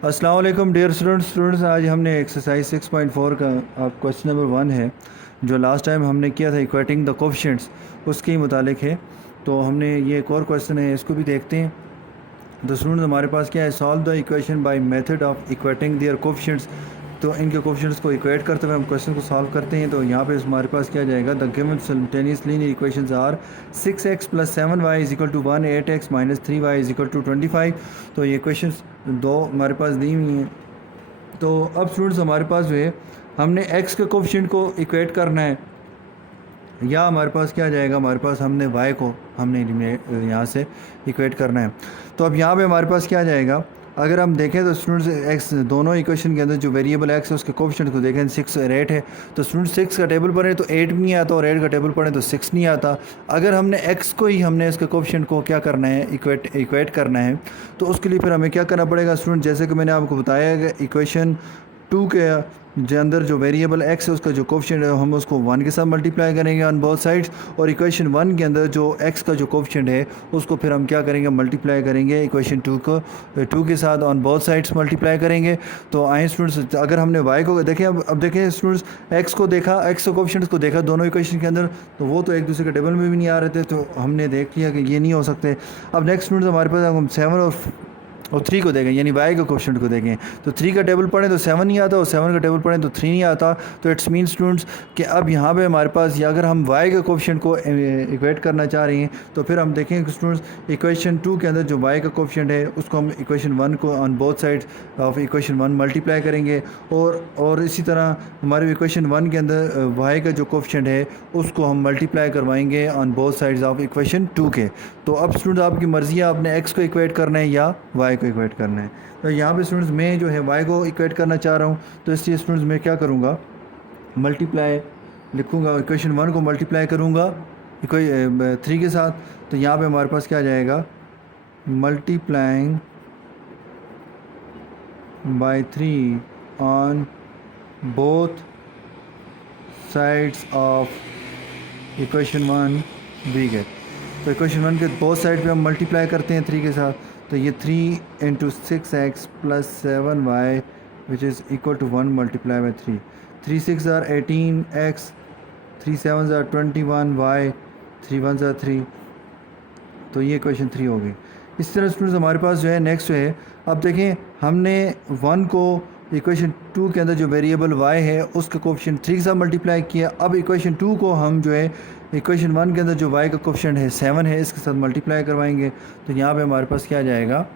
अस्सलाम वालेकुम dear students, आज हमने एक्सरसाइज 6.4 का क्वेश्चन नंबर 1 है जो लास्ट टाइम हमने किया था इक्वेटिंग द कोफिशिएंट्स, उसके ही मुतालिक है। तो हमने ये एक और क्वेश्चन है, इसको भी देखते हैं। तो स्टूडेंट्स हमारे पास क्या है, solve the equation by method of equating there coefficients. तो इनके कोफिशिएंट्स को इक्वेट करते हुए हम क्वेश्चन को सॉल्व करते हैं। तो यहाँ पे हमारे पास क्या जाएगा, the given simultaneous linear equations are 6x + 7y = 1, 8x - 3y = 25। तो ये इक्वेशंस दो हमारे पास दी हुई हैं। तो अब स्टूडेंट्स हमारे पास जो है, हमने x के कोफिशिएंट को इक्वेट करना है, या हमारे पास क्या जाएगा, हमारे पास हमने y को हमने यहाँ से इक्वेट करना है। तो अब यहाँ पे हमारे पास क्या जाएगा, अगर हम देखें तो स्टूडेंट्स x दोनों इक्वेशन के अंदर जो वेरिएबल x है उसके कोफिशिएंट को देखें 6 और 8 है। तो स्टूडेंट 6 का टेबल पढ़ें तो 8 भी नहीं आता, और 8 का टेबल पढ़ें तो 6 नहीं आता। अगर हमने x को ही हमने इसके कोफिशिएंट को क्या करना है, इक्वेट करना है, तो उसके लिए फिर हमें क्या करना पड़ेगा स्टूडेंट, जैसे कि मैंने आपको बताया कि इक्वेशन 2 के अंदर जो वेरिएबल x है उसका जो कोफिशिएंट है हम उसको 1 के साथ मल्टीप्लाई करेंगे ऑन बोथ साइड्स, और इक्वेशन 1 के अंदर जो x का जो कोफिशिएंट है उसको फिर हम क्या करेंगे, मल्टीप्लाई करेंगे इक्वेशन 2 के साथ ऑन बोथ साइड्स मल्टीप्लाई करेंगे। तो आए स्टूडेंट्स, अगर हमने y को देखें, अब देखें स्टूडेंट्स, x को देखा, x के कोफिशिएंट्स को देखा दोनों इक्वेशन के अंदर, तो वो तो एक दूसरे के टेबल में भी नहीं आ रहे थे, तो हमने देख लिया कि ये नहीं हो सकते। अब नेक्स्ट स्टूडेंट्स हमारे पास हम 7 और 3 को देखें, यानी y के कोफिशिएंट को देखें, तो 3 का टेबल पढ़ें तो 7 नहीं आता, और 7 का टेबल पढ़ें तो 3 नहीं आता। तो इट्स मीन स्टूडेंट्स कि अब यहाँ पे हमारे पास, या अगर हम y के कोफिशिएंट को इक्वेट करना चाह रहे हैं, तो फिर हम देखें स्टूडेंट्स इक्वेशन 2 के अंदर जो y का कोफिशिएंट है उसको हम इक्वेशन 1 को on both sides of equation 1 multiply करेंगे, और इसी तरह हमारे इक्वेशन 1 के अंदर y का जो कोफिशिएंट है उसको हम मल्टीप्लाई करवाएंगे on both sides of equation 2 के। तो अब स्टूडेंट्स आपकी मर्ज़ी है, आपने x को इक्वेट करना है या y को इक्वेट करना है। तो यहाँ पे स्टूडेंट्स मैं जो है y को इक्वेट करना चाह रहा हूँ, तो इसलिए स्टूडेंट्स मैं क्या करूँगा, मल्टीप्लाई लिखूँगा, इक्वेशन 1 को मल्टीप्लाई करूँगा 3 के साथ। तो यहाँ पे हमारे पास क्या जाएगा, multiplying by 3 on both sides of equation 1 we get. तो इक्वेशन 1 के बोथ साइड पे हम मल्टीप्लाई करते हैं 3 के साथ। तो ये 3 × 6x + 7y which is equal to 1 multiply by 3। 3 6 are 18x, 3 7 are 21y, 3 1 are 3। तो ये इक्वेशन 3 हो गई। इस तरह स्टूडेंट्स हमारे पास जो है नेक्स्ट जो है, अब देखें हमने 1 को इक्वेशन 2 के अंदर जो वेरिएबल y है उसका कोफिशिएंट 3 के साथ मल्टीप्लाई किया। अब इक्वेशन 2 को हम जो है इक्वेशन 1 के अंदर जो y का कोफिशिएंट है 7 है, इसके साथ मल्टीप्लाई करवाएंगे। तो यहाँ पे हमारे पास क्या जाएगा,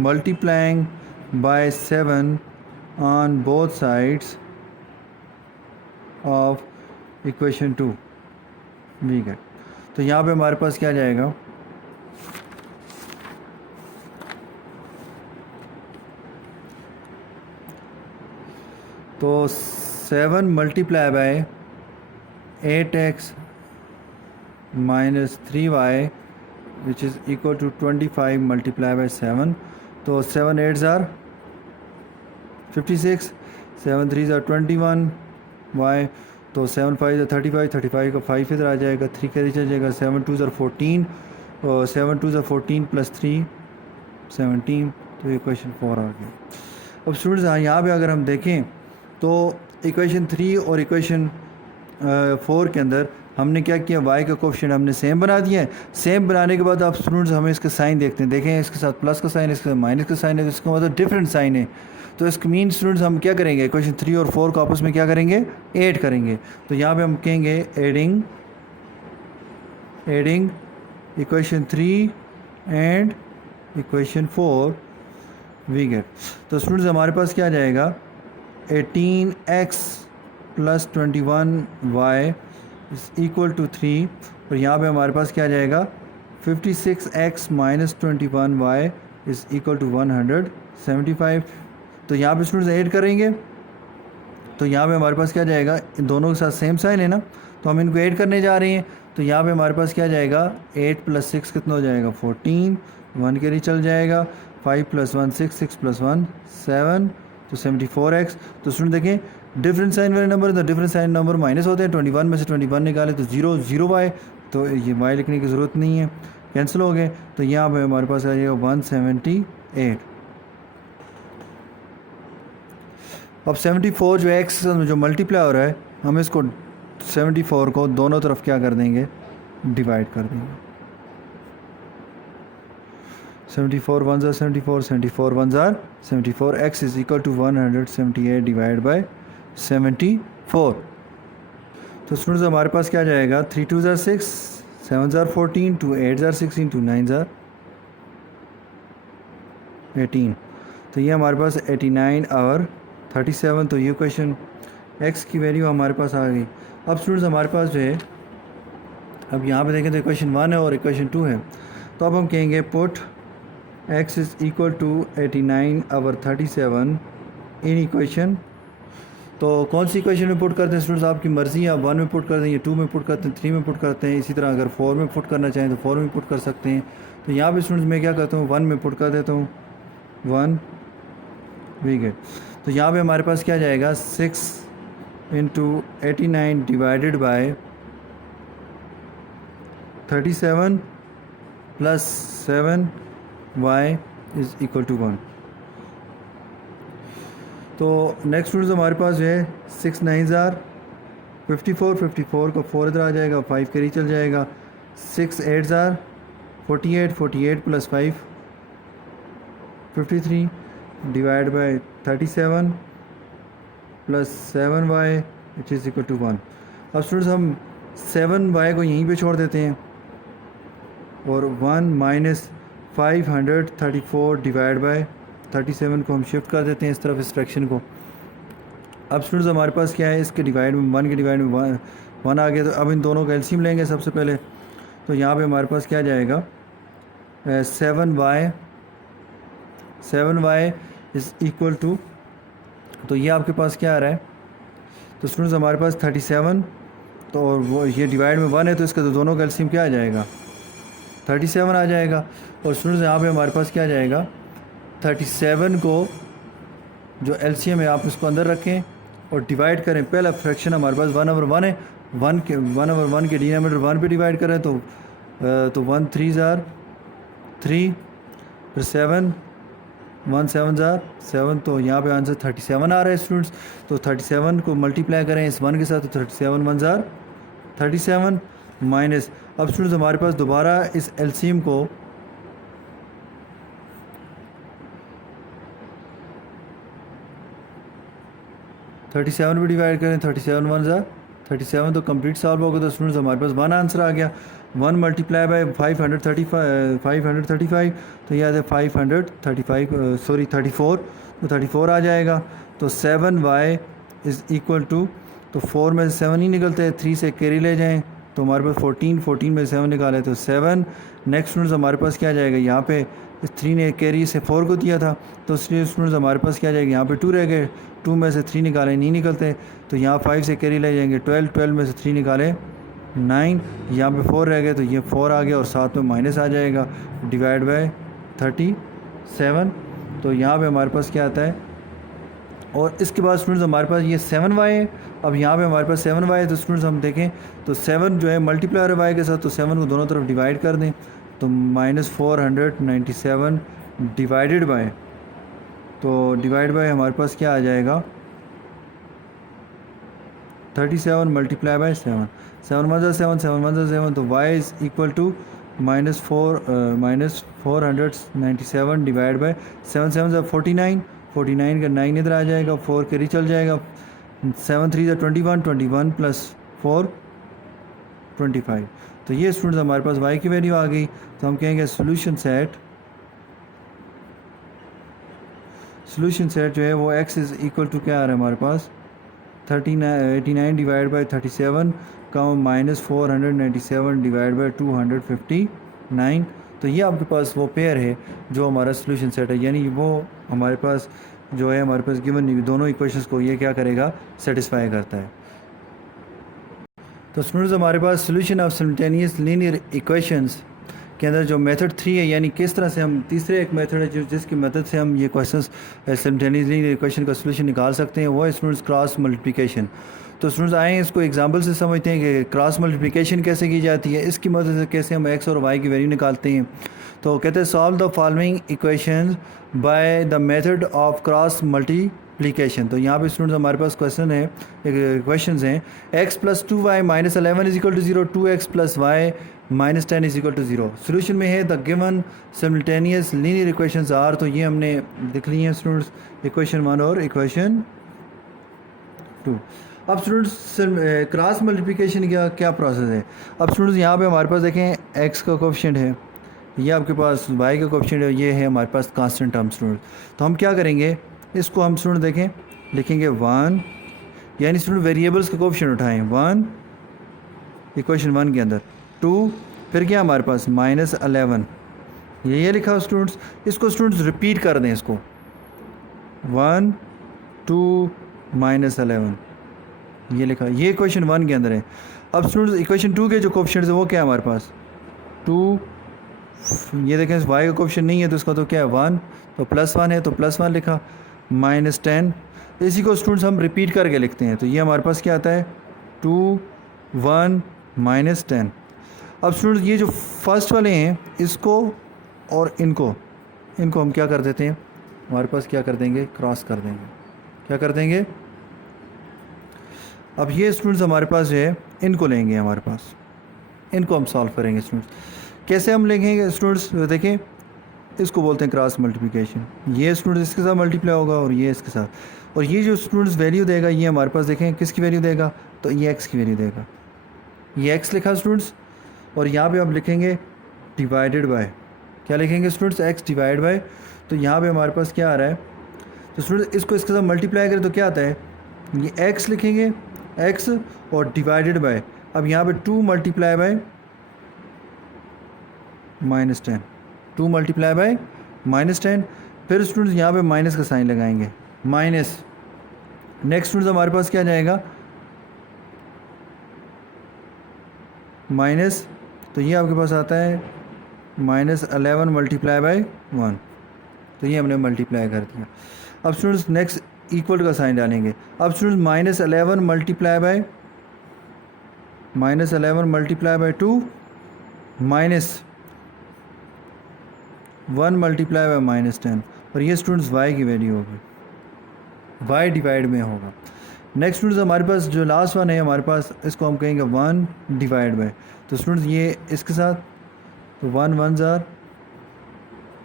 multiplying by 7 on both sides of equation 2 we get. तो यहाँ पे हमारे पास क्या जाएगा, तो 7 multiply by 8x - 3y which is equal to 25 multiply by 7। तो 7 8s are 56, 7 3s are 21y। तो 7 5 are 35, 35 का 5 इधर आ जाएगा, 3 का नीचे जाएगा, 7 2s are 14, और 7 2s are 14 + 3 17। तो इक्वेशन 4 आ गया। अब स्टूडेंट्स यहाँ पे अगर हम देखें तो इक्वेशन 3 और इक्वेशन 4 के अंदर हमने क्या किया, y का कोफिशिएंट हमने सेम बना दिया है। सेम बनाने के बाद आप स्टूडेंट्स हमें इसका साइन देखते हैं, देखें इसके साथ प्लस का साइन है, इसके साथ माइनस का साइन है, तो इसका मतलब डिफरेंट साइन है। तो इसका मीन स्टूडेंट्स हम क्या करेंगे, इक्वेशन 3 और 4 को आपस में क्या करेंगे, ऐड करेंगे। तो यहाँ पे हम कहेंगे adding equation 3 and equation 4 we get. तो स्टूडेंट्स हमारे पास क्या जाएगा, 18x + 21y is equal to 3, और यहाँ पे हमारे पास क्या जाएगा, 56x - 21y is equal to 175। तो यहाँ पे स्टूडेंट्स ऐड करेंगे, तो यहाँ पे हमारे पास क्या जाएगा, इन दोनों के साथ सेम साइन है ना, तो हम इनको ऐड करने जा रहे हैं। तो यहाँ पे हमारे पास क्या जाएगा, 8 + 6 कितना हो जाएगा, 14, 1 के लिए चल जाएगा, 5 + 1 6, 6 + 1 7, तो 74x। तो स्टूडेंट देखें डिफरेंट साइन वाले नंबर, तो डिफरेंट साइन नंबर माइनस होते हैं, 21 में से 21 निकाले तो 0 0y, तो ये y लिखने की ज़रूरत नहीं है, कैंसिल हो गए। तो यहाँ पे हमारे पास आ जाएगा 178। अब 74 जो x में जो मल्टीप्लाई हो रहा है, हम इसको 74 को दोनों तरफ क्या कर देंगे, डिवाइड कर देंगे। 74 1 ज़ार 74, 74 1 ज़ार 74, x is equal to 178 divide by 74। तो स्टूडेंट्स हमारे पास क्या जाएगा, 3 2 ज़ार 6, 7 ज़ार 14, 2 8 ज़ार 16, 2 9 ज़ार 18। तो ये हमारे पास 89 और 37। तो ये क्वेश्चन x की वैल्यू हमारे पास आ गई। अब स्टूडेंट्स हमारे पास जो है, अब यहाँ पे देखें तो इक्वेशन 1 है और इक्वेशन 2 है। तो अब हम कहेंगे put x is equal to 89 और 37 इन इक्वेशन। तो कौन सी इक्वेशन में पुट करते हैं स्टूडेंट्स, आपकी मर्ज़ी, आप 1 में पुट करते हैं या 2 में पुट करते हैं, 3 में पुट करते हैं। इसी तरह अगर 4 में पुट करना चाहें तो 4 में पुट कर सकते हैं। तो यहाँ पे स्टूडेंट्स मैं क्या करता हूँ, 1 में पुट कर देता हूँ, 1 वी गेट। तो यहाँ पे हमारे पास क्या जाएगा, 6 into 89 divided by 37 plus 7 y is equal to 1। तो नेक्स्ट स्टूडेंट्स हमारे पास जो है 6 9 ज़ार 54, 54 का 4 इधर आ जाएगा, 5 कैरी चल जाएगा। 6 8 ज़ार 48, 48 plus 5 53 divide by 37 plus 7y which is equal to 1। अब स्टूडेंट्स हम 7y को यहीं पे छोड़ देते हैं और 1 माइनस 534 डिवाइड बाय 37 को हम शिफ्ट कर देते हैं इस तरफ, इस फ्रैक्शन को। अब स्टूडेंट्स हमारे पास क्या है, इसके डिवाइड में 1 के डिवाइड में 1 आ गया। तो अब इन दोनों का एलसीएम लेंगे सबसे पहले। तो यहाँ पे हमारे पास क्या जाएगा, 7y इज़ इक्वल टू, तो ये आपके पास क्या आ रहा है, तो स्टूडेंट्स हमारे पास 37, तो और वो ये डिवाइड में 1 है, तो इसका तो दोनों का एलसीएम क्या आ जाएगा, 37 आ जाएगा। और स्टूडेंट्स यहाँ पे हमारे पास क्या आ जाएगा, 37 को जो एलसीएम है आप इसको अंदर रखें और डिवाइड करें। पहला फ्रैक्शन हमारे पास 1 ओवर 1 है, 1 ओवर 1 के डिनोमिनेटर 1 पे डिवाइड करें तो 1 3 ज़ार 3, फिर 7 1 7 ज़ार 7। तो यहाँ पे आंसर 37 आ रहा है स्टूडेंट्स। तो 37 को मल्टीप्लाई करें इस 1 के साथ, तो 37 1 ज़ार 37 माइनस। अब स्टूडेंट्स हमारे पास दोबारा इस एलसीएम को थर्टी सेवन भी डिवाइड करें, 37 1 ज़ार 37, तो कंप्लीट सॉल्व होगा। तो स्टूडेंट्स हमारे पास 1 आंसर आ गया। 1 मल्टीप्लाई बाय 535, तो यह है 535 सॉरी 34, तो 34 आ जाएगा। तो 7y इज़ इक्वल टू, तो 4 में से 7 ही निकलते हैं, 3 से कैरी ले जाएं तो हमारे पास 14 में से 7 निकाले तो 7। नेक्स्ट स्टूडेंट्स हमारे पास क्या जाएगा, यहाँ पे इस 3 ने कैरी से 4 को दिया था, तो इसलिए स्टूडेंट्स हमारे पास क्या जाएगा, यहाँ पे 2 रह गए, 2 में से 3 निकाले नहीं निकलते, तो यहाँ 5 से कैरी ले जाएंगे 12, 12 में से 3 निकाले 9, यहाँ पे 4 रह गए, तो ये 4 आ गया और साथ में माइनस आ जाएगा डिवाइड बाय 37। तो यहाँ पे हमारे पास क्या आता है, और इसके बाद स्टूडेंट्स हमारे पास ये 7y है। अब यहाँ पे हमारे पास 7y है, तो स्टूडेंट्स हम देखें तो 7 जो है मल्टीप्लायर y के साथ, तो 7 को दोनों तरफ डिवाइड कर दें, तो -497 डिवाइडेड बाय, तो डिवाइड बाय हमारे पास क्या आ जाएगा 37 मल्टीप्लाई बाय 7, 7 1 ज़ा 7, 7 1 ज़ा 7, तो y is equal to -497 divide by 7 7 ज़ा 49, 49 का 9 इधर आ जाएगा, 4 कैरी चल जाएगा, 7 3 ज़ा 21, 21 प्लस 4 25। तो ये स्टूडेंट्स हमारे पास y की वैल्यू आ गई। तो हम कहेंगे सोल्यूशन सेट जो है वो x इज़ इक्वल टू क्या आ रहा है हमारे पास 89 डिवाइड बाई 37 का -497 डिवाइड बाई 259। तो ये आपके पास वो पेयर है जो हमारा सोल्यूशन सेट है, यानी वो हमारे पास जो है हमारे पास गिवन दोनों इक्वेशंस को ये क्या करेगा, सेटिस्फाई करता है। तो स्टूडेंट्स हमारे पास solution of simultaneous linear equations के अंदर जो मेथड 3 है, यानी किस तरह से हम तीसरे एक मेथड है जिसकी मदद से हम ये क्वेश्चंस सिमल्टेनियस लीनियर इक्वेशन का सोल्यूशन निकाल सकते हैं, वो है स्टूडेंट्स क्रॉस मल्टीप्लिकेशन। तो स्टूडेंट्स आए इसको एग्जांपल से समझते हैं कि क्रॉस मल्टीप्लिकेशन कैसे की जाती है, इसकी मदद से कैसे हम एक्स और वाई की वैल्यू निकालते हैं। तो कहते हैं solve the following equation by the method of cross multiplication. तो यहाँ पे स्टूडेंट्स हमारे पास क्वेश्चन है, क्वेश्चंस हैं x plus 2y minus 11 is equal to 0, 2x plus y minus 10 is equal to 0। Solution में है the given simultaneous linear equations are. तो ये हमने लिख ली हैं स्टूडेंट्स, इक्वेशन 1 और इक्वेशन 2। अब स्टूडेंट्स क्रॉस मल्टीप्लिकेशन का क्या प्रोसेस है। अब स्टूडेंट्स यहाँ पे हमारे पास देखें x का कोएफिशिएंट है, ये आपके पास y का कोएफिशिएंट है, ये है हमारे पास कांस्टेंट टर्म स्टूडेंट। तो हम क्या करेंगे, इसको हम स्टूडेंट देखें लिखेंगे 1, यानी स्टूडेंट वेरिएबल्स का कोएफिशिएंट उठाएं 1 इक्वेशन 1 के अंदर, 2 फिर क्या हमारे पास माइनस 11, ये लिखा स्टूडेंट्स। इसको स्टूडेंट्स रिपीट कर दें, इसको 1 2 माइनस 11, ये लिखा, ये इक्वेशन 1 के अंदर है। अब स्टूडेंट्स इक्वेशन 2 के जो कोएफिशिएंट्स है वो क्या है हमारे पास 2, ये देखें y का कोएफिशिएंट नहीं है तो इसका तो क्या है 1, तो प्लस 1 है तो प्लस 1 लिखा, माइनस 10। इसी को स्टूडेंट्स हम रिपीट करके लिखते हैं, तो ये हमारे पास क्या आता है 2 1 माइनस 10। अब स्टूडेंट्स ये जो फर्स्ट वाले हैं इसको और इनको हम क्या कर देते हैं, हमारे पास क्या कर देंगे, क्रॉस कर देंगे। क्या कर देंगे, अब ये स्टूडेंट्स हमारे पास जो है इनको लेंगे, हमारे पास इनको हम सॉल्व करेंगे स्टूडेंट्स। कैसे हम लेंगे स्टूडेंट्स, देखें इसको बोलते हैं क्रॉस मल्टीप्लिकेशन। ये स्टूडेंट्स इसके साथ मल्टीप्लाई होगा और ये इसके साथ, और ये जो स्टूडेंट्स वैल्यू देगा ये हमारे पास देखें किसकी वैल्यू देगा, तो ये x की वैल्यू देगा, ये x लिखा स्टूडेंट्स। और यहाँ पे आप लिखेंगे डिवाइडेड बाय, क्या लिखेंगे स्टूडेंट्स, x डिवाइड बाय। तो यहाँ पे हमारे पास क्या आ रहा है, तो स्टूडेंट्स इसको इसके साथ मल्टीप्लाई करें तो क्या आता है, ये x लिखेंगे x और डिवाइडेड बाय। अब यहाँ पे 2 multiply bye minus 10, 2 multiply bye minus 10। फिर स्टूडेंट्स यहाँ पे माइनस का साइन लगाएंगे, माइनस। नेक्स्ट स्टूडेंट्स हमारे पास क्या जाएगा, माइनस, तो ये आपके पास आता है माइनस 11 मल्टीप्लाई बाय 1, तो ये हमने मल्टीप्लाई कर दिया। अब स्टूडेंट्स नेक्स्ट इक्वल का साइन डालेंगे। अब students minus 11 multiply by 2 minus 1 multiply by minus 10, और ये स्टूडेंट्स y की वैल्यू होगी, y डिवाइड में होगा। नेक्स्ट स्टूडेंट्स हमारे पास जो लास्ट वन है हमारे पास, इसको हम कहेंगे 1 डिवाइड बाय। तो स्टूडेंट्स ये इसके साथ, तो 1 1 जार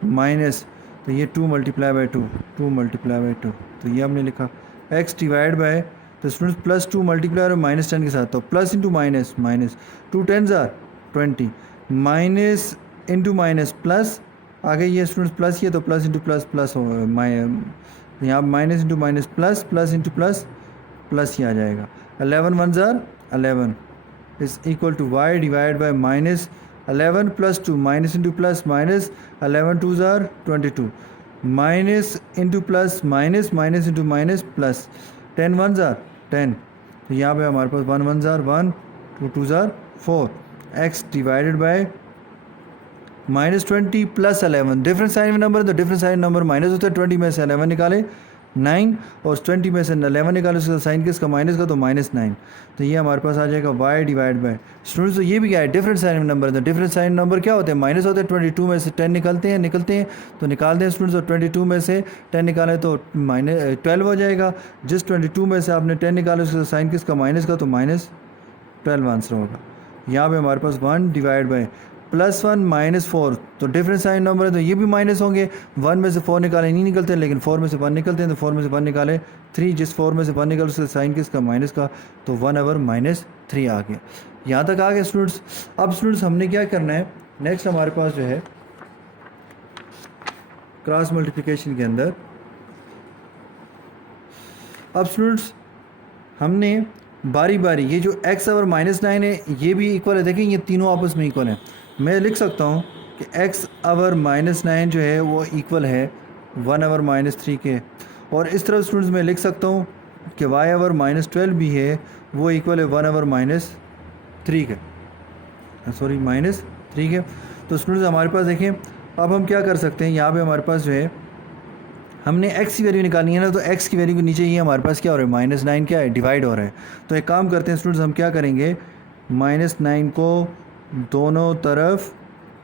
माइनस, तो ये 2 मल्टीप्लाई बाय 2 मल्टीप्लाई बाय 2, तो ये हमने लिखा x डिवाइड बाय। तो स्टूडेंट्स प्लस 2 मल्टीप्लाई और माइनस 10 के साथ, तो plus into minus, minus 2 10 jar 20, minus into minus plus, आगे ये स्टूडेंट्स प्लस, ये तो प्लस इंटू प्लस प्लस होगा, यहाँ minus into minus plus, plus into plus plus ही आ जाएगा। 11 1 जार 11 is equal to y divide by minus 11 plus 2, minus into plus minus, 11 2 जार 22, minus into plus minus, minus into minus plus, 10 1 जार 10, तो यहाँ पे हमारे पास 1 1 जार 1, 2 2 जार 4, x divided by minus 20 plus 11, different sign number, तो डिफरेंट साइन नंबर माइनस होता है, 20 में से 11 निकाले 9, और 20 में से 11 निकाले, उसका साइन किसका, माइनस का, तो माइनस 9। तो ये हमारे पास आ जाएगा y डिवाइड बाय। स्टूडेंट्स तो ये भी क्या है, डिफरेंट साइन नंबर है, तो डिफरेंट साइन नंबर क्या होते हैं, माइनस होते हैं। 22 में से 10 निकलते हैं तो निकालते हैं स्टूडेंट्स, और 22 में से 10 निकालें तो माइनस 12 हो जाएगा। जिस 22 में से आपने 10 निकाले उसका साइन किसका, माइनस का, तो माइनस 12 आंसर होगा। यहाँ पे हमारे पास 1 डिवाइड बाय प्लस 1 माइनस 4, तो डिफरेंट साइन नंबर है तो ये भी माइनस होंगे। 1 में से 4 निकाले नहीं निकलते, लेकिन 4 में से 1 निकलते हैं, तो 4 में से 1 निकाले 3, जिस 4 में से 1 निकल उसका साइन किसका, माइनस का, तो 1 ओवर माइनस 3 आ गया। यहाँ तक आ गया स्टूडेंट्स। अब स्टूडेंट्स हमने क्या करना है, नेक्स्ट हमारे पास जो है क्रॉस मल्टीप्लिकेशन के अंदर, अब स्टूडेंट्स हमने बारी बारी ये जो x ओवर माइनस 9 है ये भी इक्वल है, देखें ये तीनों आपस में इक्वल है। मैं लिख सकता हूँ कि x ओवर माइनस 9 जो है वो इक्वल है 1 ओवर माइनस 3 के, और इस तरह स्टूडेंट्स मैं लिख सकता हूँ कि y ओवर माइनस 12 भी है वो इक्वल है 1 ओवर माइनस 3 के, सॉरी माइनस 3 के। तो स्टूडेंट्स हमारे पास देखें अब हम क्या कर सकते हैं, यहाँ पे हमारे पास जो है हमने x की वैल्यू निकालनी है ना, तो x की वैल्यू के नीचे ही हमारे पास क्या हो रहा है, -9 क्या है, डिवाइड हो रहा है। तो एक काम करते हैं स्टूडेंट्स, हम क्या करेंगे, -9 को दोनों तरफ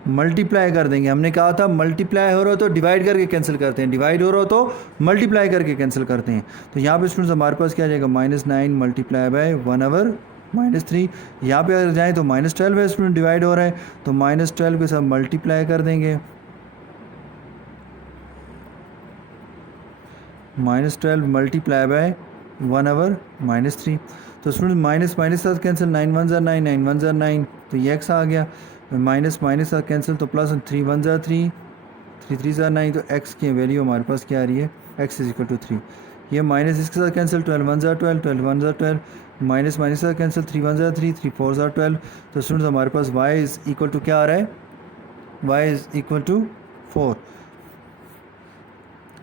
मल्टीप्लाई कर देंगे। हमने कहा था मल्टीप्लाई हो रहा हो तो डिवाइड करके कैंसिल करते हैं, डिवाइड हो रहा हो तो मल्टीप्लाई करके कैंसिल करते हैं। तो यहाँ पे स्टूडेंट्स हमारे पास क्या आ जाएगा, -9 मल्टीप्लाई बाय 1/3। यहाँ पे अगर जाएँ तो -12 है स्टूडेंट, डिवाइड हो रहा है, तो -12 के साथ मल्टीप्लाई कर देंगे, -12 मल्टीप्लाई बाय 1/3। तो स्टूडेंट माइनस माइनस साथ कैंसिल, 9 1 ज़ा 9, 9 1 ज़ा 9, तो ये x आ गया। माइनस माइनस साथ कैंसिल तो प्लस, 3 1 ज़ा 3, 3 3 ज़ा 9, तो x की वैल्यू हमारे पास क्या आ रही है, x इज इक्वल टू 3। ये माइनस इसके साथ कैंसिल, 12 1 ज़ा 12, 12 1 ज़ा 12, माइनस माइनस साथ कैंसिल, 3 1 ज़ा 3, 3 4 ज़ा 12। तो स्टूडेंट्स हमारे पास y इज इक्वल टू क्या आ रहा है, y इज इक्वल टू 4।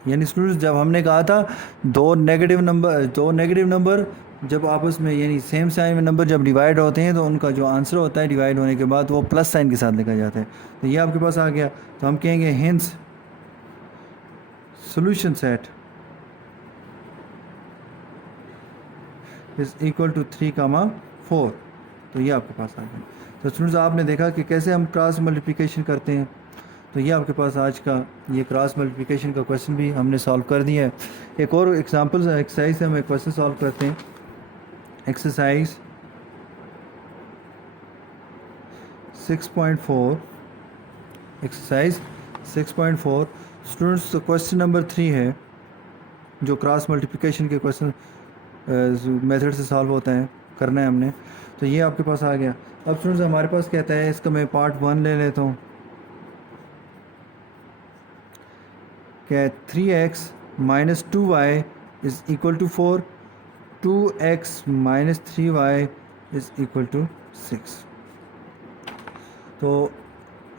यानी स्टूडेंट्स जब हमने कहा था दो नेगेटिव नंबर जब आपस में यानी सेम साइन में नंबर जब डिवाइड होते हैं तो उनका जो आंसर होता है डिवाइड होने के बाद वो प्लस साइन के साथ लिखा जाता है। तो ये आपके पास आ गया, तो हम कहेंगे hence solution set is equal to 3,4। तो ये आपके पास आ गया। तो स्टूडेंट्स आपने देखा कि कैसे हम क्रॉस मल्टीप्लिकेशन करते हैं। तो ये आपके पास आज का ये क्रॉस मल्टीप्लिकेशन का क्वेश्चन भी हमने सॉल्व कर दिया है। एक और एग्जांपल एक्सरसाइज से हम एक क्वेश्चन सॉल्व करते हैं। एक्सरसाइज 6.4, एक्सरसाइज 6.4 स्टूडेंट्स, तो क्वेश्चन नंबर 3 है जो क्रॉस मल्टीप्लिकेशन के क्वेश्चन मेथड से सॉल्व होता है, करना है हमने। तो ये आपके पास आ गया। अब स्टूडेंट्स हमारे पास कहता है, इसका मैं पार्ट 1 ले लेता हूँ, क्या 3x minus 2y is equal to 4, 2x minus 3y is equal to 6। तो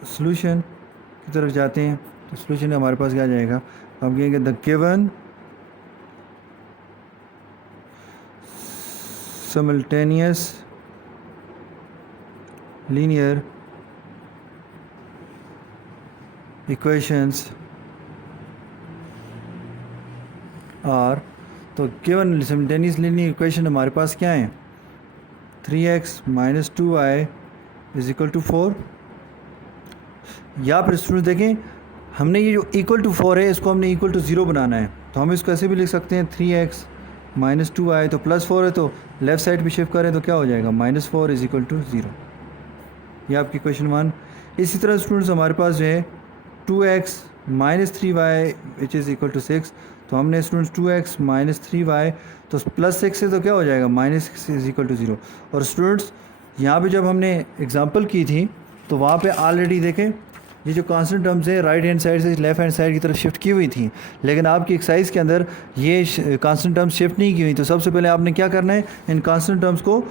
सॉल्यूशन की तरफ जाते हैं। तो सॉल्यूशन हमारे पास क्या आ जाएगा, हम कहेंगे the given simultaneous linear equations are, तो गिवन simultaneous linear equation हमारे पास क्या है, 3x minus 2y is equal to 4। या फिर स्टूडेंट देखें, हमने ये जो इक्वल टू 4 है इसको हमने इक्वल टू 0 बनाना है, तो हम इसको ऐसे भी लिख सकते हैं, 3x माइनस 2y तो प्लस 4 है, तो लेफ़्ट साइड पे शिफ्ट करें तो क्या हो जाएगा, -4 इज इक्वल टू 0। ये आपकी क्वेश्चन 1। इसी तरह स्टूडेंट्स हमारे पास जो है 2x minus 3y which is equal to 6, तो हमने स्टूडेंट्स 2x माइनस 3y तो प्लस 6 है तो क्या हो जाएगा, -6 इज इक्वल टू 0। और स्टूडेंट्स यहाँ पे जब हमने एग्जांपल की थी तो वहाँ पे ऑलरेडी देखें ये जो कांस्टेंट टर्म्स है राइट हैंड साइड से लेफ्ट हैंड साइड की तरफ शिफ्ट की हुई थी, लेकिन आपकी एक्सरसाइज के अंदर ये कांस्टेंट टर्म्स शिफ्ट नहीं की हुई। तो सबसे पहले आपने क्या करना है, इन कांस्टेंट टर्म्स को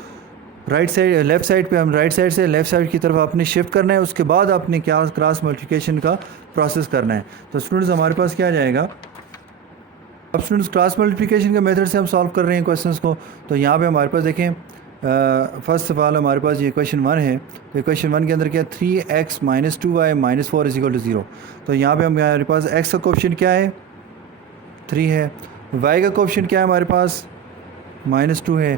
राइट साइड लेफ़्ट साइड पे हम राइट साइड से लेफ़्ट साइड की तरफ आपने शिफ्ट करना है, उसके बाद आपने क्या क्रॉस मल्टीप्लिकेशन का प्रोसेस करना है। तो स्टूडेंट्स हमारे पास क्या आ जाएगा, अब स्टूडेंट्स क्रॉस मल्टीप्लिकेशन के मेथड से हम सॉल्व कर रहे हैं क्वेश्चंस को। तो यहाँ पे हमारे पास देखें फर्स्ट ऑफ ऑल हमारे पास ये क्वेश्चन 1 है, तो क्वेश्चन 1 के अंदर क्या 3x minus 2y minus 4 is equal to 0। तो यहाँ पे हमारे पास x का कोएफिशिएंट क्या है, 3 है, y का कोएफिशिएंट क्या है हमारे पास, -2 है,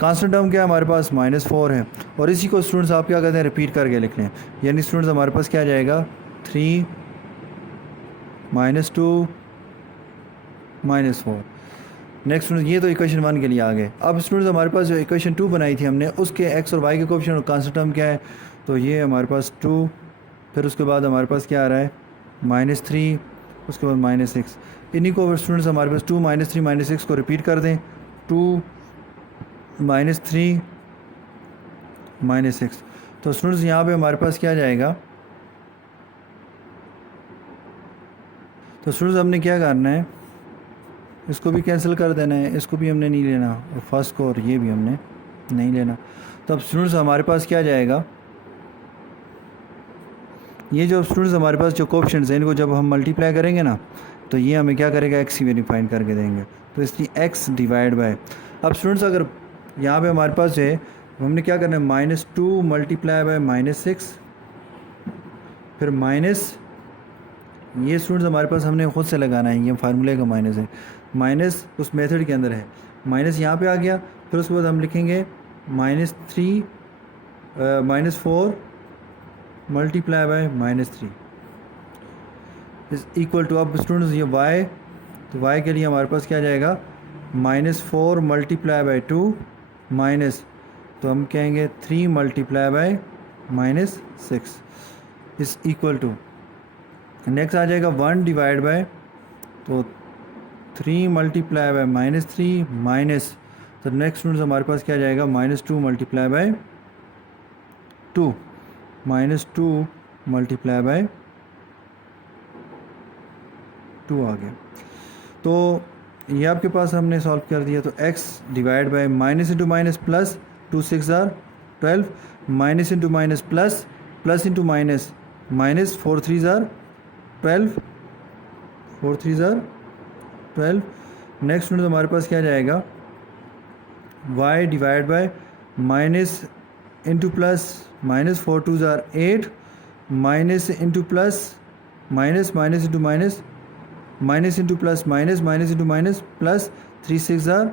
कांस्टेंट टर्म क्या है हमारे पास, -4 है। और इसी को स्टूडेंट्स आप क्या कहते हैं, रिपीट करके लिख लें। यानी स्टूडेंट्स हमारे पास क्या आ जाएगा, 3 -2 -4। नेक्स्ट स्टूडेंट ये तो इक्वेशन 1 के लिए आ गए। अब स्टूडेंट्स हमारे पास जो इक्वेशन 2 बनाई थी हमने, उसके x और y के कोएफिशिएंट और कांस्टेंट टर्म क्या है, तो ये हमारे पास 2, फिर उसके बाद हमारे पास क्या आ रहा है, -3, उसके बाद -6। इन्हीं को स्टूडेंट्स हमारे पास 2 -3 -6 को रिपीट कर दें, 2 -3 -6। तो स्टूडेंट्स यहाँ पे हमारे पास क्या आ जाएगा, तो स्टूडेंट्स हमने क्या करना है, इसको भी कैंसिल कर देना है, इसको भी हमने नहीं लेना, और फर्स्ट को और ये भी हमने नहीं लेना। तो अब स्टूडेंट्स हमारे पास क्या जाएगा, ये जो स्टूडेंट्स हमारे पास जो कोएफिशिएंट्स हैं इनको जब हम मल्टीप्लाई करेंगे ना, तो ये हमें क्या करेगा, x की वैल्यू फाइंड करके देंगे। तो इसलिए x डिवाइड बाय, अब स्टूडेंट्स अगर यहाँ पे हमारे पास जो है हमने क्या करना है, -2 मल्टीप्लाई बाय -6, फिर ये स्टूडेंट्स हमारे पास हमने खुद से लगाना है, ये फार्मूले का माइनस है, माइनस उस मेथड के अंदर है, माइनस यहाँ पे आ गया। फिर उसके बाद हम लिखेंगे -4 multiply by -3 is equal to, अब स्टूडेंट्स ये y, तो y के लिए हमारे पास क्या आ जाएगा, -4 मल्टीप्लाई बाय 2 माइनस, तो हम कहेंगे 3 multiply by -6 is equal to, next आ जाएगा 1 डिवाइड बाय, तो 3 मल्टीप्लाई बाय -3 माइनस, तो नेक्स्ट स्टूडेंट्स हमारे पास क्या आ जाएगा, -2 मल्टीप्लाई बाय 2 -2 मल्टीप्लाई बाय 2 आ गया। तो ये आपके पास हमने सॉल्व कर दिया। तो x divide by minus into minus plus, 2 6 12, minus into minus plus, plus into minus minus, 4 3 12, 4 3 12। Next student हमारे पास क्या जाएगा, y divide by minus into plus, -4 2 8, minus into plus minus, minus into minus, minus into plus minus, minus into minus plus, 3 6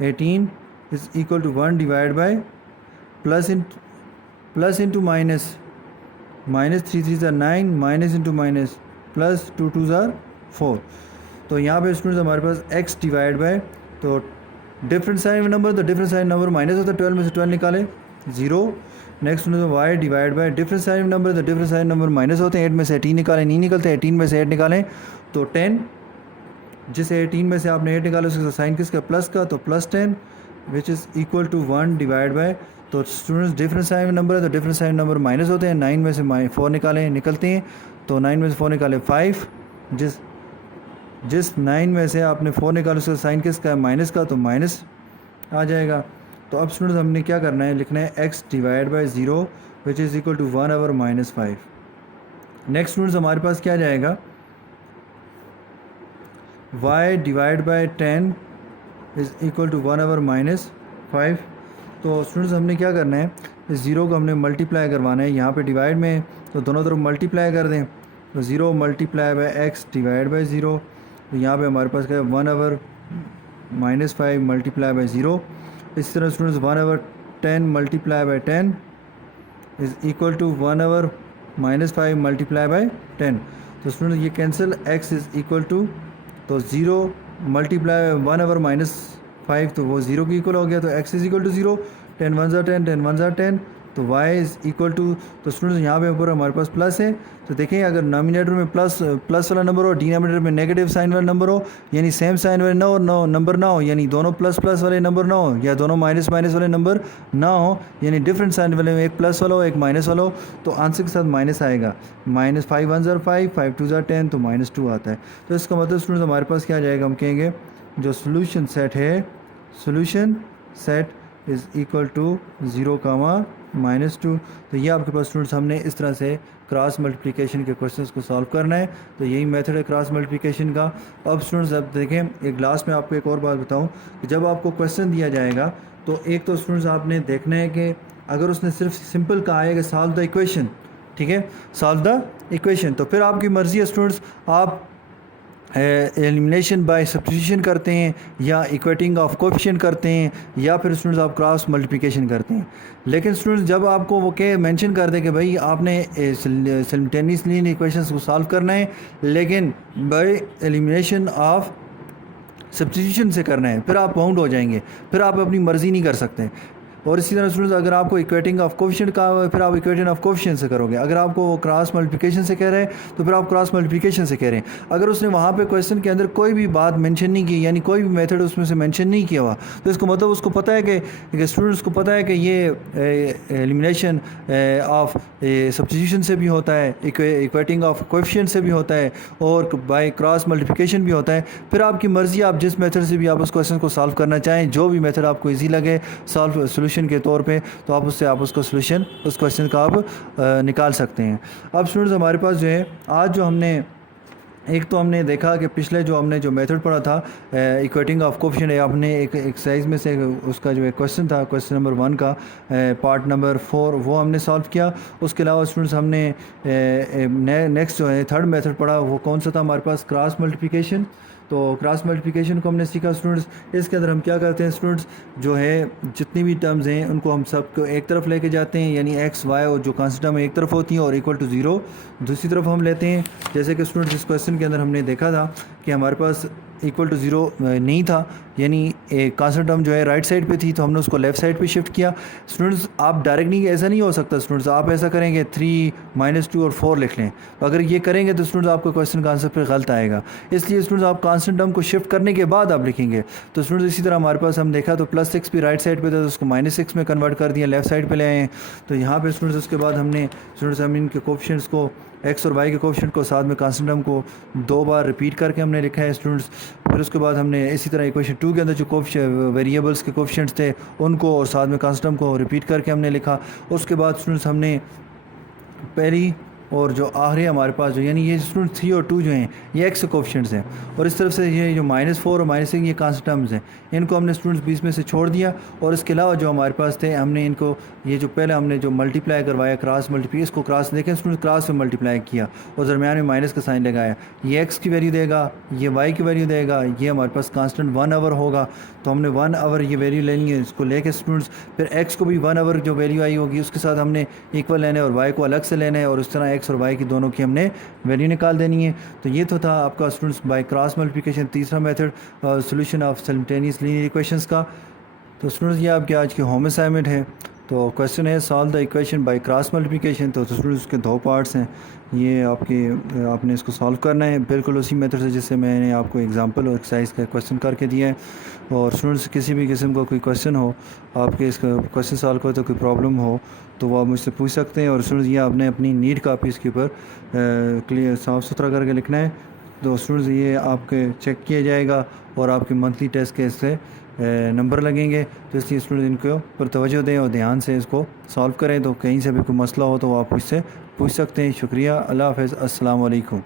18 is equal to 1 divide by plus into minus, minus 3 3 9, minus into minus plus 2 2 4। तो यहाँ पे students हमारे पास x divide by, तो different sign number, तो different sign number minus होता है, 12 में से 12 निकाले 0। Next student y divide by different sign number, तो डिफरेंट साइन नंबर माइनस होते हैं, 8 में से 18 निकालें, नहीं निकलते, 18 में से 8 निकालें तो 10, जिस 18 में से आपने 8 निकाला उसका साइन किसका, प्लस का, तो plus 10 which is equal to 1 divide by, तो स्टूडेंट्स डिफरेंट साइन नंबर है तो डिफरेंट साइन नंबर माइनस होते हैं, 9 में से 4 निकालें, निकलते हैं, तो 9 में से 4 निकाले 5, जिस 9 में से आपने 4 निकाला उसका साइन किसका है, माइनस का, तो माइनस आ जाएगा। तो अब स्टूडेंट्स हमने क्या करना है, लिखना है x divide by 0 which is equal to 1 over -5। Next students हमारे पास क्या जाएगा, y divide by 10 is equal to 1 over -5। तो स्टूडेंट्स हमने क्या करना है, इस ज़ीरो को हमने मल्टीप्लाई करवाना है, यहाँ पे डिवाइड में तो दोनों तरफ मल्टीप्लाई कर दें, तो 0 multiply by x divide by 0, तो यहाँ पे हमारे पास क्या है 1 ओवर -5 मल्टीप्लाई बाई 0। इस तरह students 1 over 10 multiply by 10 is equal to 1 over -5 multiply by 10। तो स्टूडेंट्स ये cancel, x is equal to, तो 0 मल्टीप्लाई 1 ओवर -5 तो वो 0 के इक्वल हो गया, तो x इज़ इक्वल टू 0, 10 1 10, 10 1 10, तो y इज़ इक्वल टू, तो स्टूडेंट्स यहाँ पे ऊपर हमारे पास प्लस है, तो देखें अगर नॉमिनेटर में प्लस वाला नंबर हो, डिनोमिनेटर में नेगेटिव साइन वाला नंबर हो, यानी सेम साइन वाले नंबर ना हो, यानी दोनों प्लस वाले नंबर ना हो, या दोनों माइनस वाले नंबर ना हो, यानी डिफरेंट साइन वाले में एक प्लस वाला हो एक माइनस वाला हो, तो आंसर के साथ माइनस आएगा, -5 1 5, 5 2 10, तो -2 आता है। तो इसका मतलब स्टूडेंट्स हमारे पास क्या आ जाएगा, हम कहेंगे जो सोल्यूशन सेट है, solution set is equal to 0, -2। तो ये आपके पास स्टूडेंट्स हमने इस तरह से क्रॉस मल्टीप्लिकेशन के क्वेश्चंस को सॉल्व करना है, तो यही मेथड है क्रॉस मल्टीप्लिकेशन का। अब स्टूडेंट्स अब देखें, एक लास्ट में आपको एक और बात बताऊं कि जब आपको क्वेश्चन दिया जाएगा तो एक तो स्टूडेंट्स आपने देखना है कि अगर उसने सिर्फ सिंपल कहा है कि सॉल्व द इक्वेशन, ठीक है, सॉल्व द इक्वेशन, तो फिर आपकी मर्ज़ी है स्टूडेंट्स, आप एलिमिनेशन बाय सब्स्टिट्यूशन करते हैं या इक्वेटिंग ऑफ कोएफिशिएंट करते हैं या फिर स्टूडेंट्स आप क्रॉस मल्टीप्लिकेशन करते हैं। लेकिन स्टूडेंट्स जब आपको वो के मेंशन कर दे कि भाई आपने सिमल्टेनियसली इन इक्वेशंस को सॉल्व करना है लेकिन बाय एलिमिनेशन ऑफ सब्स्टिट्यूशन से करना है, फिर आप बाउंड हो जाएंगे, फिर आप अपनी मर्ज़ी नहीं कर सकते। और इसी तरह स्टूडेंट्स अगर आपको इक्वेटिंग ऑफ कोएफिशिएंट का फिर आप इक्वेटिंग ऑफ कोएफिशिएंट से करोगे, अगर आपको क्रॉस मल्टीप्लिकेशन से कह रहे हैं तो फिर आप क्रॉस मल्टीप्लिकेशन से कह रहे हैं। अगर उसने वहाँ पे क्वेश्चन के अंदर कोई भी बात मेंशन नहीं की, यानी कोई भी मेथड उसमें से मेंशन नहीं किया हुआ, तो इसको मतलब उसको पता है कि स्टूडेंट्स को पता है कि ये एलिमिनेशन ऑफ सब्स्टिट्यूशन से भी होता है, इक्वेटिंग ऑफ कोएफिशिएंट से भी होता है और बाय क्रॉस मल्टीप्लिकेशन भी होता है। फिर आपकी मर्ज़ी, आप जिस मेथड से भी आप उस क्वेश्चन को सॉल्व करना चाहें, जो भी मेथड आपको ईजी लगे सॉल्व सोल्यूशन के तौर पे, तो आप उसका सोल्यूशन उस क्वेश्चन का आप निकाल सकते हैं। अब स्टूडेंट्स हमारे पास जो है आज जो हमने एक तो हमने देखा कि पिछले जो हमने जो मेथड पढ़ा था इक्वेटिंग ऑफ कोफिशिएंट, आपने एक एक्सरसाइज में से उसका जो एक क्वेश्चन था क्वेश्चन नंबर 1 का पार्ट नंबर 4 वो हमने सॉल्व किया। उसके अलावा स्टूडेंट्स हमने नेक्स्ट जो है थर्ड मेथड पढ़ा, वो कौन सा था हमारे पास, क्रॉस मल्टीप्लिकेशन। तो क्रॉस मल्टीप्लिकेशन को हमने सीखा स्टूडेंट्स। इसके अंदर हम क्या करते हैं स्टूडेंट्स, जो है जितनी भी टर्म्स हैं उनको हम सबको एक तरफ लेके जाते हैं, यानी एक्स वाई और जो कांस्टेंट टर्म एक तरफ होती हैं और इक्वल टू ज़ीरो दूसरी तरफ हम लेते हैं। जैसे कि स्टूडेंट्स इस क्वेश्चन के अंदर हमने देखा था कि हमारे पास इक्वल टू ज़ीरो नहीं था, यानी एक कांस्टेंट टर्म जो है राइट साइड पे थी, तो हमने उसको लेफ़्ट साइड पे शिफ्ट किया। स्टूडेंट्स आप डायरेक्ट नहीं, ऐसा नहीं हो सकता स्टूडेंट्स, आप ऐसा करेंगे 3 -2 और 4 लिख लें, तो अगर ये करेंगे तो स्टूडेंट्स आपको क्वेश्चन का आंसर फिर गलत आएगा। इसलिए स्टूडेंट्स आप कांस्टेंट टर्म को शिफ्ट करने के बाद आप लिखेंगे। तो स्टूडेंट्स इसी तरह हमारे पास हम देखा तो +6 भी राइट साइड पे था, तो उसको -6 में कन्वर्ट कर दिया, लेफ्ट साइड पे ले आए। तो यहाँ पे स्टूडेंट्स उसके बाद हमने स्टूडेंट्स हम इनके कोफिशिएंट्स को एक्स और वाई के कोफिशिएंट को साथ में कांस्टेंट टर्म को 2 बार रिपीट करके हमने लिखा है स्टूडेंट्स। फिर उसके बाद हमने इसी तरह इक्वेशन 2 के अंदर जो वेरिएबल्स के कोफिशिएंट्स थे उनको और साथ में कांस्टेंट टर्म को रिपीट करके हमने लिखा। उसके बाद स्टूडेंट्स हमने पहली और जो आखिरी हमारे पास जो, यानी ये स्टूडेंट 3 और 2 जो हैं ये एक्स कोफिशिएंट्स हैं, और इस तरफ से ये जो -4 और -6 ये कांस्टेंट टर्म्स हैं, इनको हमने स्टूडेंट्स बीच में से छोड़ दिया। और इसके अलावा जो हमारे पास थे हमने इनको ये जो पहले हमने जो मल्टीप्लाई करवाया क्रॉस मल्टीप्लाई, इसको क्रॉस देखें स्टूडेंट, क्रॉस में मल्टीप्लाई किया और दरमियान में माइनस का साइन लगाया। ये एक्स की वैल्यू देगा, ये वाई की वैल्यू देगा, ये हमारे पास कांस्टेंट 1 आवर होगा। तो हमने 1 आवर ये वैल्यू लेनी है, इसको लेके स्टूडेंट्स फिर एक्स को भी 1 आवर जो वैल्यू आई होगी उसके साथ हमने इक्वल लेना है और वाई को अलग से लेना है, और इस तरह एक्स और वाई की दोनों की हमने वैल्यू निकाल देनी है। तो ये तो था आपका स्टूडेंट्स बाय क्रॉस मल्टीप्लिकेशन तीसरा method, solution of simultaneous linear equations का। तो स्टूडेंट्स ये आपके आज के होम असाइनमेंट है। तो क्वेश्चन है solve the equation by cross multiplication. तो स्टूडेंट्स उसके 2 पार्ट्स हैं, ये आपने इसको सॉल्व करना है बिल्कुल उसी मेथड से जिससे मैंने आपको एग्जांपल और एक्सरसाइज का क्वेश्चन करके दिया है। और स्टूडेंट्स किसी भी किस्म का कोई क्वेश्चन हो, आपके इसका क्वेश्चन सॉल्व करते कोई प्रॉब्लम हो तो वो आप मुझसे पूछ सकते हैं। और स्टूडेंट्स ये आपने अपनी नीट कापी इसके ऊपर क्लियर साफ़ सुथरा करके लिखना है। तो स्टूडेंट्स ये आपके चेक किया जाएगा और आपके मंथली टेस्ट के इससे नंबर लगेंगे। तो इसलिए स्टूडेंट इनको पर तवज्जो दें और ध्यान से इसको सॉल्व करें। तो कहीं से भी कोई मसला हो तो आप इससे पूछ सकते हैं। शुक्रिया, अल्लाह हाफ़िज़, अस्सलाम वालेकुम।